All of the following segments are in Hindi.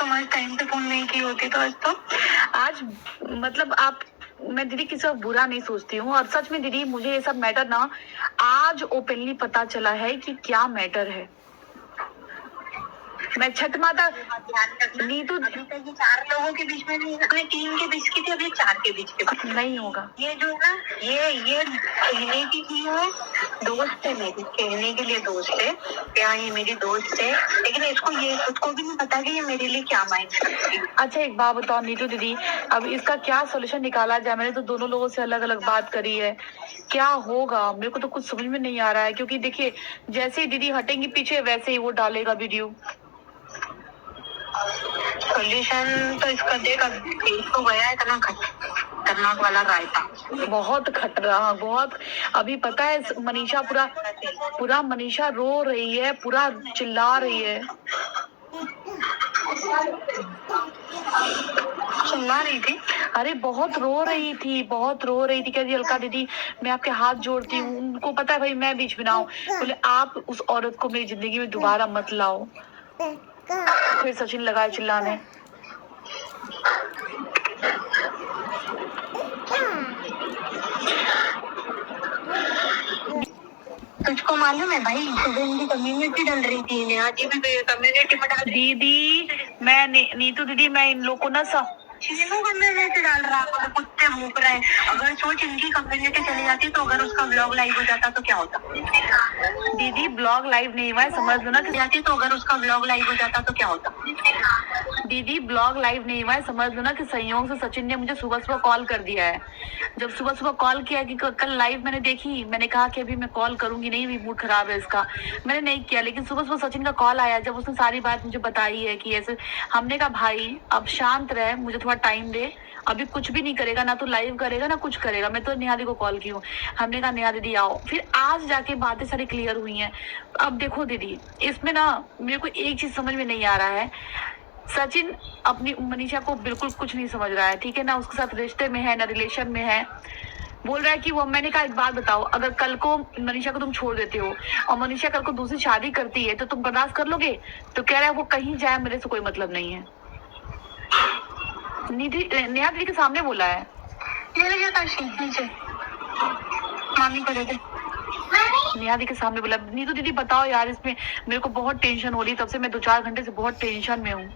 तुम्हारे टाइम पे फोन नहीं की होती तो आज मतलब आप मैं दीदी किसी का बुरा नहीं सोचती हूँ, और सच में दीदी मुझे ये सब मैटर ना आज ओपनली पता चला है कि क्या मैटर है। मैं छठ माता नीतू अभी तक ये 4 लोगों के बीच में नहीं, अपने 3 के बीच की थी, अभी 4 के बीच की नहीं होगा। ये जो है ना, ये कहने की चीज है, दोस्त है मेरी, कहने के लिए दोस्त है, क्या ये मेरी दोस्त है, लेकिन इसको ये खुद को भी नहीं पता कि ये मेरे लिए क्या मायने रखती है। अच्छा एक बात बताओ नीतू दीदी, अब इसका क्या सोल्यूशन निकाला जाए? मैंने तो दोनों लोगों से अलग अलग बात करी है, क्या होगा मेरे को तो कुछ समझ में नहीं आ रहा है, क्योंकि देखिए जैसे ही दीदी हटेंगी पीछे वैसे ही वो डालेगा वीडियो। सोल्यूशन तो इसका देख, इसको गया है इतना खतरनाक वाला रायता, बहुत खतरा, बहुत। अभी पता है मनीषा पूरा पूरा मनीषा रो रही है, पूरा चिल्ला रही है। चिल्ला रही थी, अरे बहुत रो रही थी, बहुत रो रही थी। कह रही अलका दीदी मैं आपके हाथ जोड़ती हूँ। उनको पता है भाई मैं बीच में ना हूँ, बोले आप उस औरत को मेरी जिंदगी में दोबारा मत लाओ। फिर सचिन लगाए चिल्लाने। तुझको मालूम है भाई, सुबह इनकी कम्युनिटी डल रही थी, आज भी कम्युनिटी में डाल दीदी मैं नीतू दीदी मैं इन लोग को ना चीनों कम्युनिटी डाल रहा है, कुत्ते भूख रहे हैं। अगर सोच इनकी कम्युनिटी चली जाती तो अगर उसका ब्लॉग लाइव हो जाता तो क्या होता? दीदी ब्लॉग लाइव नहीं हुआ है, समझ लो ना। जाती तो अगर उसका ब्लॉग लाइव हो जाता तो क्या होता? दीदी ब्लॉग लाइव नहीं हुआ है, समझ लो ना कि संयोग से सचिन ने मुझे सुबह सुबह कॉल कर दिया है। जब सुबह सुबह कॉल किया कि कल लाइव मैंने देखी, मैंने कहा कि अभी मैं कॉल करूंगी नहीं, भी मूड खराब है इसका, मैंने नहीं किया। लेकिन सुबह सुबह सचिन का कॉल आया, जब उसने सारी बात मुझे बताई है कि ऐसे, हमने कहा भाई अब शांत रहे, मुझे थोड़ा टाइम दे, अभी कुछ भी नहीं करेगा, ना तो लाइव करेगा ना कुछ करेगा। मैं तो नेहा दी को कॉल की हूँ, हमने कहा नेहा दीदी आओ। फिर आज जाके बातें सारी क्लियर हुई हैं। अब देखो दीदी इसमें ना मेरे को एक चीज समझ में नहीं आ रहा है, सचिन अपनी मनीषा को बिल्कुल कुछ नहीं समझ रहा है, ठीक है ना, उसके साथ रिश्ते में है ना रिलेशन में है। बोल रहा है कि वो, मैंने कहा एक बात बताओ, अगर कल को मनीषा को तुम छोड़ देते हो और मनीषा कल को दूसरी शादी करती है तो तुम बर्दाश्त कर लोगे? तो कह रहा है वो कहीं जाए मेरे से कोई मतलब नहीं है। निधि नेहा दीदी के सामने बोला है। मामी को दे दे। नेहा दी के सामने बोला। नीतू दीदी बताओ यार, इसमें मेरे को बहुत टेंशन हो रही है, तब से मैं 2-4 घंटे से बहुत टेंशन में हूँ।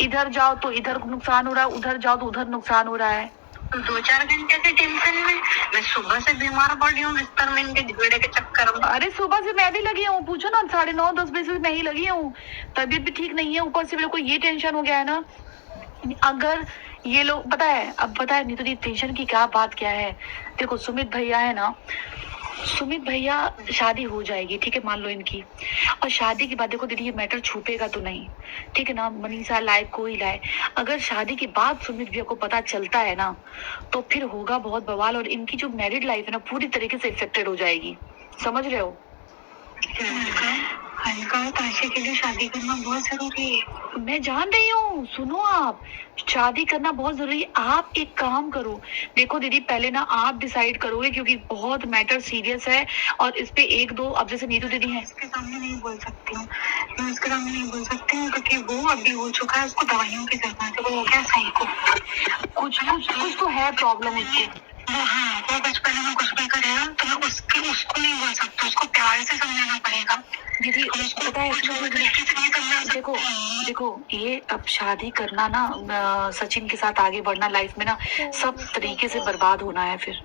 इधर जाओ तो इधर नुकसान हो रहा है, उधर जाओ तो उधर नुकसान हो रहा है। 2-4 घंटे से टेंशन में, मैं सुबह से बीमार पड़ी हूँ बिस्तर में इनके झगड़े के चक्कर में। अरे सुबह से मैं भी लगी हूँ, पूछो ना, 9:30-10 बजे से मैं ही लगी हूँ। तबीयत भी ठीक नहीं है, ऊपर से मेरे को ये टेंशन हो गया है ना। अगर ये लोग, पता है अब पता है नीतू दी टेंशन की क्या बात क्या है। देखो सुमित भैया है ना, सुमित भैया शादी हो जाएगी, ठीक है, मान लो इनकी, और शादी के बाद देखो दीदी ये मैटर छुपेगा तो नहीं, ठीक है ना, मनीषा लाए कोई लाए, अगर शादी के बाद सुमित भैया को पता चलता है ना तो फिर होगा बहुत बवाल, और इनकी जो मैरिड लाइफ है ना पूरी तरीके से इफेक्टेड हो जाएगी, समझ रहे हो? हल्का पैसे के लिए शादी करना बहुत जरूरी है। मैं जान रही हूँ, सुनो आप, शादी करना बहुत जरूरी है। आप एक काम करो, देखो दीदी पहले ना आप डिसाइड करोगे, क्योंकि बहुत मैटर सीरियस है, और इस पे 1-2 अब जैसे नीतू दीदी है, इसके सामने नहीं बोल सकती हूँ, मैं इसके सामने नहीं बोल सकती हूँ, क्योंकि वो अभी हो चुका है, उसको दवाइयों की जरूरत है, वो हो गया सही को, कुछ तो है प्रॉब्लम उसको। हाँ, वो बचपन में कुछ भी करेगा तो मैं उसको नहीं बोल सकती, उसको प्यार से समझाना पड़ेगा। दीदी पता है देखो देखो ये अब शादी करना ना, सचिन के साथ आगे बढ़ना लाइफ में ना, सब तरीके से बर्बाद होना है फिर,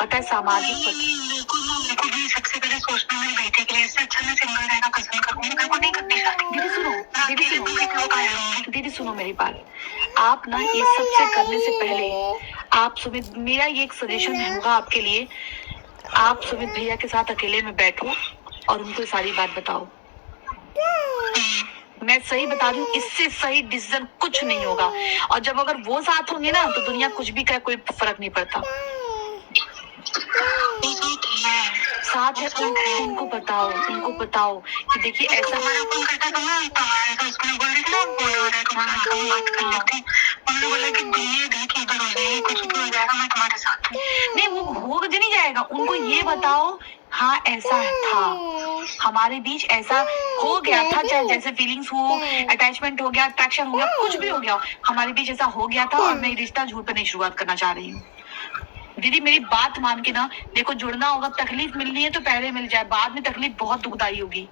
पता है सामाजिक मेरे को भी सबसे पहले सोचना है बेटे के लिए, इससे अच्छा मैं सिंगल रहना पसंद करूंगी, मेरे को नहीं करनी शादी। दीदी सुनो मेरी बात, आप ना ये सब से करने से पहले आप सुमित, मेरा ये एक सजेशन होगा आपके लिए, आप सुमित भैया के साथ अकेले में बैठो और उनको सारी बात बताओ। मैं सही बता रही हूँ, इससे सही डिसीजन कुछ नहीं होगा, और जब अगर वो साथ होंगे ना तो दुनिया कुछ भी करे कोई फर्क नहीं पड़ता। साथ है उनको बताओ कि देखिए ऐसा नहीं, वो हो नहीं जाएगा, उनको ये बताओ हाँ ऐसा था, हमारे बीच ऐसा हो गया था, चाहे जैसे फीलिंग्स हो, अटैचमेंट हो गया, अट्रैक्शन हो गया, कुछ भी हो गया, हमारे बीच ऐसा हो गया था। और मैं रिश्ता झूठ पे नहीं शुरुआत करना चाह रही हूँ। दीदी मेरी बात मान के ना, देखो जुड़ना होगा, तकलीफ मिलनी है तो पहले मिल जाए, बाद में तकलीफ बहुत दुखदाई होगी।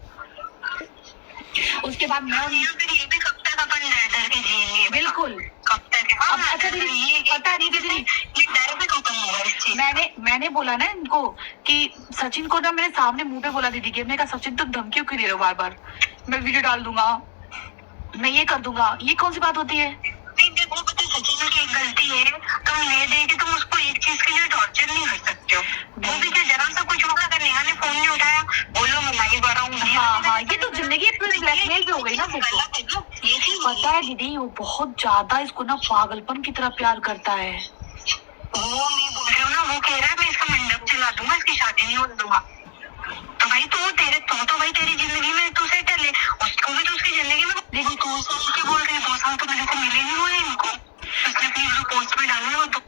उसके बाद मैं फिर ये भी कब तक अपन डर के जिएंगे? बिल्कुल कब तक? अब अच्छा दीदी पता नहीं दीदी, ये डर भी खत्म होगा इस चीज। मैंने बोला ना इनको कि सचिन को ना मैंने सामने मुंह पे बोला दीदी के, मैंने कहा सचिन तुम धमकियों क्यों दे रहे हो बार बार, मैं वीडियो डाल दूंगा, मैं ये कर दूंगा, ये कौन सी बात होती है? नहीं देखो, पता है सचिन की एक गलती है, तुम ले दे के तुम उसको एक चीज के लिए टॉर्चर नहीं कर सकते हो। वो भी क्या जरा सा कुछ होगा, अगर नेहा ने फोन नहीं उठाया, बोलो मैं लाइव आ रहा हूँ। हाँ, ये तो जिंदगी ब्लैकमेल पे हो गई ना फिर तो। ये चीज पता है दीदी वो बहुत ज्यादा इसको ना पागलपन की तरह प्यार करता है। वो मैं बोल रही हूँ ना, वो कह रहा है मैं इसका मंडप चला दूंगा, इसकी शादी नहीं होने दूंगा। तो भाई तू तो भाई तेरी जिंदगी में तू सेटल है, उसको भी तो उसकी जिंदगी में। देखो 2 साल के बोल रहे हैं, 2 साल तो मेरे को मिले नहीं हुए इनको। उसने अपनी जो पोस्ट पे डाला है वो तो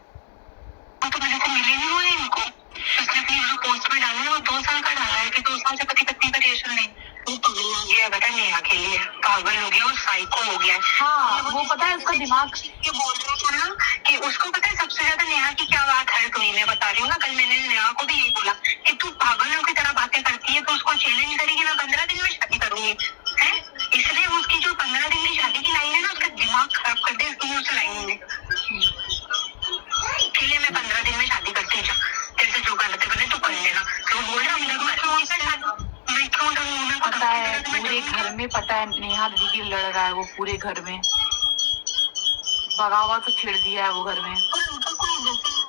मेरे को मिले नहीं हुए इनको। उसने अपनी जो पोस्ट पे डाला है वो 2 साल का डाला है कि 2 साल से पति पत्नी का रिलेशन नहीं। वो पागल हो गया बेटा नेहा के लिए, पागल हो गया और साइको हो गया। हाँ वो पता है उसका दिमाग ये बोल रहे थे ना कि उसको पता है सबसे ज्यादा नेहा की क्या बात हर्ट हुई, मैं बता रही हूँ ना। कल मैंने नेहा को भी यही बोला कि तू पागलों की तरह बातें करती है, तो उसको चैलेंज करेगी मैं 15 दिन में शादी करूंगी है। इसलिए उसकी जो 15 दिन की शादी की लाइन है ना, उसका दिमाग खराब कर दे इसलिए उस लाइन में। इसलिए मैं 15 दिन में शादी करती हूँ, तेरे से जो करते बने तू कर लेना। तो बोल रहा पता है पूरे घर में, पता है नेहा दीदी की लड़ रहा है वो पूरे घर में, बगावत तो छिड़ दिया है वो घर में।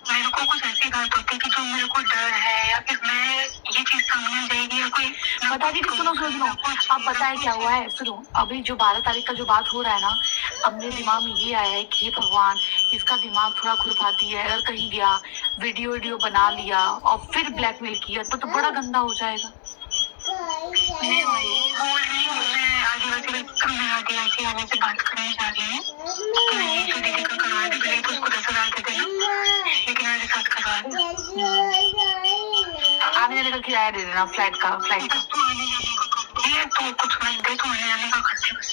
मेरे को कुछ ऐसी बात होती है कि जो मेरे को डर है या फिर मैं ये चीज समझ जाएगी या कोई पता नहीं सुनो अब पता है क्या हुआ है, सुनो अभी जो 12 तारीख का जो बात हो रहा है ना, अब मेरे दिमाग में ये आया है कि हे भगवान इसका दिमाग थोड़ा खुरपाती है, अगर कहीं गया वीडियो बना लिया और फिर ब्लैकमेल किया तो बड़ा गंदा हो जाएगा। आदिवासी वाले से बात करने जा रही हूँ, तो ये जो दीदी का करवा दे, पहले तो उसको 10,000 दे देना, लेकिन मेरे साथ करवा दे। आने जाने का किराया दे देना, फ्लाइट का तो आने जाने का करती है, तो कुछ मत दे, तो आने जाने का खर्चे बस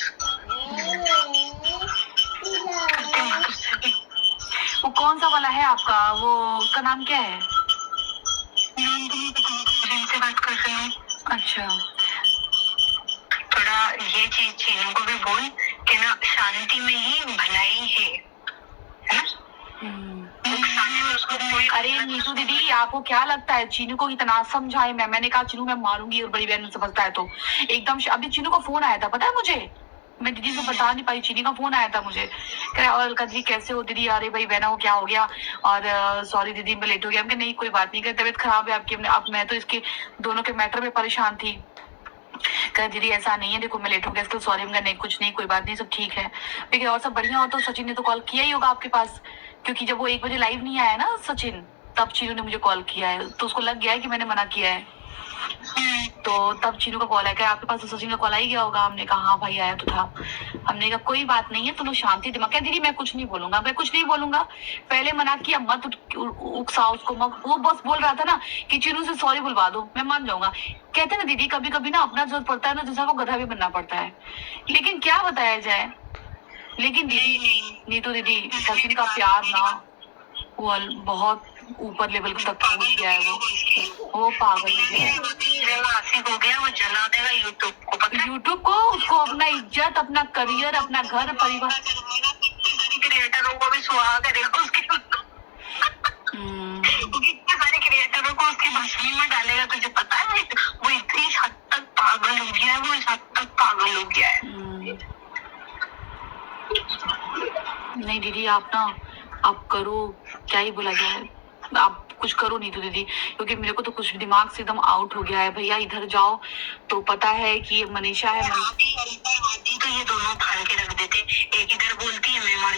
करते हैं उससे भी। वो कौन सा वाला है आपका, वो उसका नाम क्या है? नाम तो नहीं पता, जिनसे बात कर रही हूँ। अच्छा थोड़ा ये चीज चीनों को भी बोल कि ना शांति में ही भलाई है ना? अरे नीतू दीदी आपको क्या लगता है चीनू को इतना समझाए मैंने कहा चीनू मैं मारूंगी और बड़ी बहन समझता है तो एकदम अभी चीनू का फोन आया था पता है मुझे, मैं दीदी को बता नहीं पाई, चीनी का फोन आया था मुझे, कह रहा और कदरी कैसे हो दीदी, अरे भाई बहना वो क्या हो गया और सॉरी दीदी मैं लेट हो गया, हमने नहीं कोई बात नहीं, कर तबीयत खराब है आपकी, अब मैं तो इसके दोनों के मैटर में परेशान थी, कह दीदी ऐसा नहीं है देखो मैं लेट हो गया इसके सॉरी, मैं नहीं कुछ नहीं कोई बात नहीं सब ठीक है, लेकिन और सब बढ़िया हो तो सचिन ने तो कॉल किया ही होगा आपके पास, क्योंकि जब वो 1 बजे लाइव नहीं आया ना सचिन, तब चीनू ने मुझे कॉल किया है, तो उसको लग गया है कि मैंने मना किया है, तो तब चीनू का कॉल आया, आपके पास तो सचिन का कॉल आ ही गया होगा, हमने कहा हाँ भाई आया तो था, हमने कहा कोई बात नहीं है तुम शांति दिमाग, क्या दीदी मैं कुछ नहीं बोलूंगा, मैं कुछ नहीं बोलूंगा, पहले मना किया मत उकसाओ उसको, वो बस बोल रहा था ना कि चीनू से सॉरी बुलवा दो मैं मान जाऊंगा, कहते ना दीदी कभी कभी ना अपना जरूरत पड़ता है ना दूसरा को गधा भी बनना पड़ता है, लेकिन क्या बताया जाए, लेकिन दीदी नीतू दीदी सचिन का प्यार ना वो बहुत ऊपर लेवल तक पहुंच गया है, वो पागल हो गया, वो जला देगा यूट्यूब को, उसको अपना इज्जत अपना करियर अपना घर परिवार क्रिएटरों को भी सुहा करेगा उसके कितने सारे क्रिएटरों को उसकी मछली में डालेगा, तुझे पता है वो इतनी हद तक पागल हो गया है, वो इस हद तक पागल हो गया है। नहीं दीदी आप ना आप करो, क्या ही बोला जाए, आप कुछ करो नहीं तो दीदी, क्योंकि मेरे को तो कुछ दिमाग से एकदम आउट हो गया है, भैया इधर जाओ तो पता है कि ये मनीषा है तो ये दोनों फाड़ के रख देते, एक इधर बोलती है मैं मर